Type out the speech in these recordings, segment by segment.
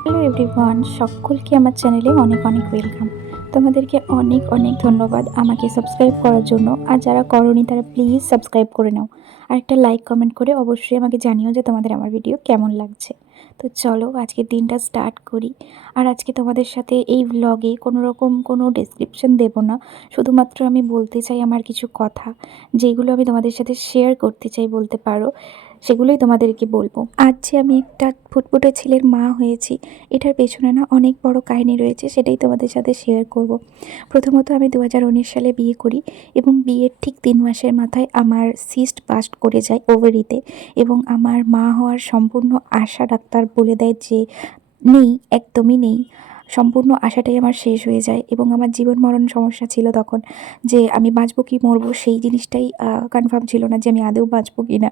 Hello everyone, সকলকে আমার চ্যানেলে অনেক অনেক ওয়েলকাম। তোমাদেরকে অনেক অনেক ধন্যবাদ আমাকে সাবস্ক্রাইব করার জন্য। আর যারা করোনি তারা প্লিজ সাবস্ক্রাইব করে নাও। আর একটা লাইক কমেন্ট করে অবশ্যই আমাকে জানিও যে তোমাদের আমার ভিডিও কেমন লাগছে। তো চলো আজকের দিনটা স্টার্ট করি। আর আজকে তোমাদের সাথে এই ভ্লগে কোনো রকম কোনো ডেসক্রিপশন দেব না, শুধুমাত্র আমি বলতে চাই আমার কিছু কথা, যেগুলো আমি তোমাদের সাথে শেয়ার করতে চাই বলতে পারো, সেগুলোই তোমাদেরকে বলবো। আজ যে আমি একটা ফুটফুটে ছেলের মা হয়েছি, এটার পেছনে না অনেক বড় কাহিনী রয়েছে, সেটাই তোমাদের সাথে শেয়ার করব। প্রথমত আমি 2019 সালে বিয়ে করি এবং বিয়ের ঠিক 3 মাসের মাথায় আমার সিস্ট বাস্ট করে যায় ওভারিতে, এবং আমার মা হওয়ার সম্পূর্ণ আশা ডাক্তার বলে দেয় যে নেই, একদমই নেই। সম্পূর্ণ আশাটাই আমার শেষ হয়ে যায় এবং আমার জীবন মরণ সমস্যা ছিল তখন, যে আমি বাঁচবো কি মরবো সেই জিনিসটাই কনফার্ম ছিল না যে আমি আদৌ বাঁচবো কি না।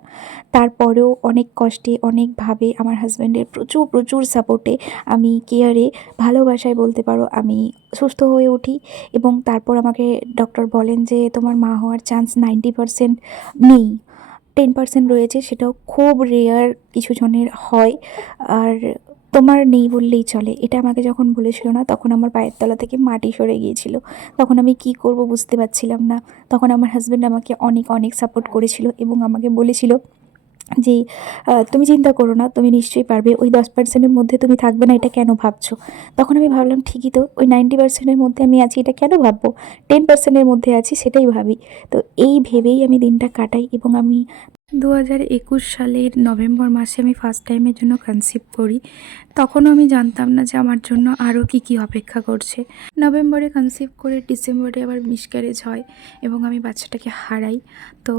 তারপরেও অনেক কষ্টে অনেকভাবে আমার হাজব্যান্ডের প্রচুর প্রচুর সাপোর্টে, আমি কেয়ারে, ভালোবাসায় বলতে পারো, আমি সুস্থ হয়ে উঠি। এবং তারপর আমাকে ডক্টর বলেন যে তোমার মা হওয়ার চান্স 90% নেই, 10% রয়েছে, সেটাও খুব রেয়ার কিছু জনের হয়। আর তোমার নেই বললেই চলে। এটা আমাকে যখন বলেছিল না, তখন আমার পায়ের তলা থেকে মাটি সরে গিয়েছিল। তখন আমি কি করব বুঝতে পারছিলাম না। তখন আমার হাজব্যান্ড আমাকে অনেক অনেক সাপোর্ট করেছিল এবং আমাকে বলেছিল যে তুমি চিন্তা করো না, তুমি নিশ্চয়ই পারবে, ওই 10%-এর মধ্যে তুমি থাকবে না, এটা কেন ভাবছো? তখন আমি ভাবলাম ঠিকই তো, ওই 90%-এর মধ্যে আমি আছি, এটা কেন ভাববো? 10%-এর মধ্যে আছি, সেটাই ভাবি। তো এই ভেবেই আমি দিনটা কাটাই এবং আমি 2021 সালের নভেম্বর মাসে আমি ফার্স্ট টাইমের জন্য কনসিভ করি। তখনও আমি জানতাম না যে আমার জন্য আরও কী কী অপেক্ষা করছে। নভেম্বরে কনসিভ করে ডিসেম্বরে আবার মিসক্যারেজ হয় এবং আমি বাচ্চাটাকে হারাই। তো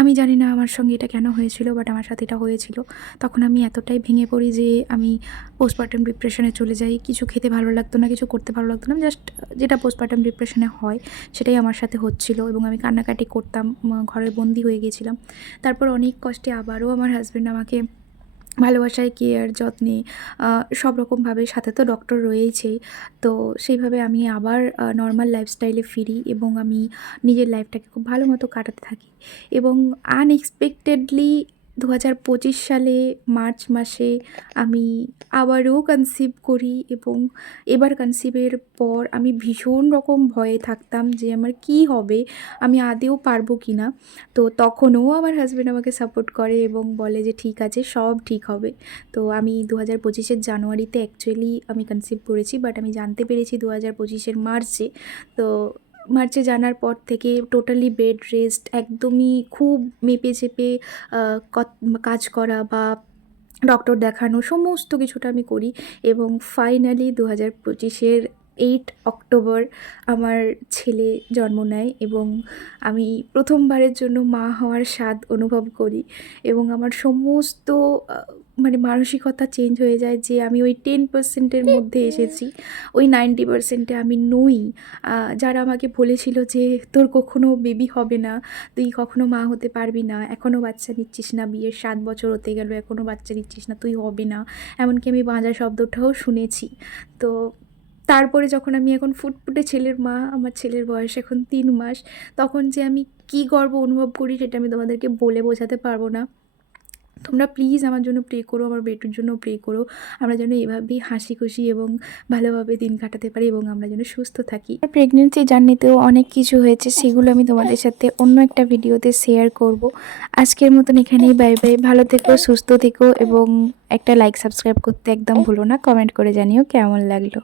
আমি জানি না আমার সঙ্গে এটা কেন হয়েছিল, বাট আমার সাথে এটা হয়েছিল। তখন আমি এতটাই ভেঙে পড়ি যে আমি পোস্টপার্টাম ডিপ্রেশনে চলে যাই। কিছু খেতে ভালো লাগতো না, কিছু করতে ভালো লাগতো না, জাস্ট যেটা পোস্টপার্টাম ডিপ্রেশনে হয় সেটাই আমার সাথে হচ্ছিল এবং আমি কান্নাকাটি করতাম, ঘরে বন্দি হয়ে গিয়েছিলাম। তারপর অনেক কষ্টে আবারও আমার হাজব্যান্ড আমাকে ভালোবাসায়, কেয়ার, যত্নে সব রকমভাবে, সাথে তো ডক্টর রয়েইছেই। তো সেইভাবে আমি আবার নর্মাল লাইফস্টাইলে ফিরি এবং আমি নিজের লাইফটাকে খুব ভালো মতো কাটাতে থাকি। এবং আনএক্সপেক্টেডলি 2025 সালে মার্চ মাসে আমি আবারও কনসিভ করি এবং এবার কনসিভের পর আমি ভীষণ রকম ভয়ে থাকতাম যে আমার কী হবে, আমি আদৌ পারবো কি না। তো তখনও আমার হাজব্যান্ড আমাকে সাপোর্ট করে এবং বলে যে ঠিক আছে, সব ঠিক হবে। তো আমি 2025-এর জানুয়ারিতে অ্যাকচুয়ালি আমি কনসিভ করেছি, বাট আমি জানতে পেরেছি 2025-এর মার্চে। তো মার্চে জানার পর থেকে টোটালি বেড রেস্ট, একদমই খুব মেপে চেপে কাজ করা বা ডক্টর দেখানো, সমস্ত কিছুটা আমি করি এবং ফাইনালি 2025-এর 8 অক্টোবর আমার ছেলে জন্ম নেয় এবং আমি প্রথমবারের জন্য মা হওয়ার স্বাদ অনুভব করি এবং আমার সমস্ত মানে মানসিকতা চেঞ্জ হয়ে যায় যে আমি ওই 10%-এর মধ্যে এসেছি, ওই 90%-এ আমি নই। যারা আমাকে বলেছিল যে তোর কখনো বেবি হবে না, তুই কখনো মা হতে পারবি না, এখনও বাচ্চা নিচ্ছিস না, বিয়ের 7 বছর হতে গেল এখনও বাচ্চা নিচ্ছিস না, তুই হবে না, এমনকি আমি বাঁজা শব্দটাও শুনেছি। তো তারপরে যখন আমি এখন ফুটফুটে ছেলের মা, আমার ছেলের বয়স এখন 3 মাস, তখন যে আমি কী গর্ব অনুভব করি সেটা আমি তোমাদেরকে বলে বোঝাতে পারবো না। তোমরা প্লিজ আমার জন্য প্রে করো, আমার বেটুর জন্য প্রে করো। আমরা যেন এভাবেই হাসি খুশি এবং ভালোভাবে দিন কাটাতে পারি এবং আমরা যেন সুস্থ থাকি। প্রেগনেন্সি জার্নিতেও অনেক কিছু হয়েছে, সেগুলো আমি তোমাদের সাথে অন্য একটা ভিডিওতে শেয়ার করব। আজকের মতন এখানেই বাই বাই। ভালো থেকো, সুস্থ থেকো এবং একটা লাইক সাবস্ক্রাইব করতে একদম ভুলো না। কমেন্ট করে জানিও কেমন লাগলো।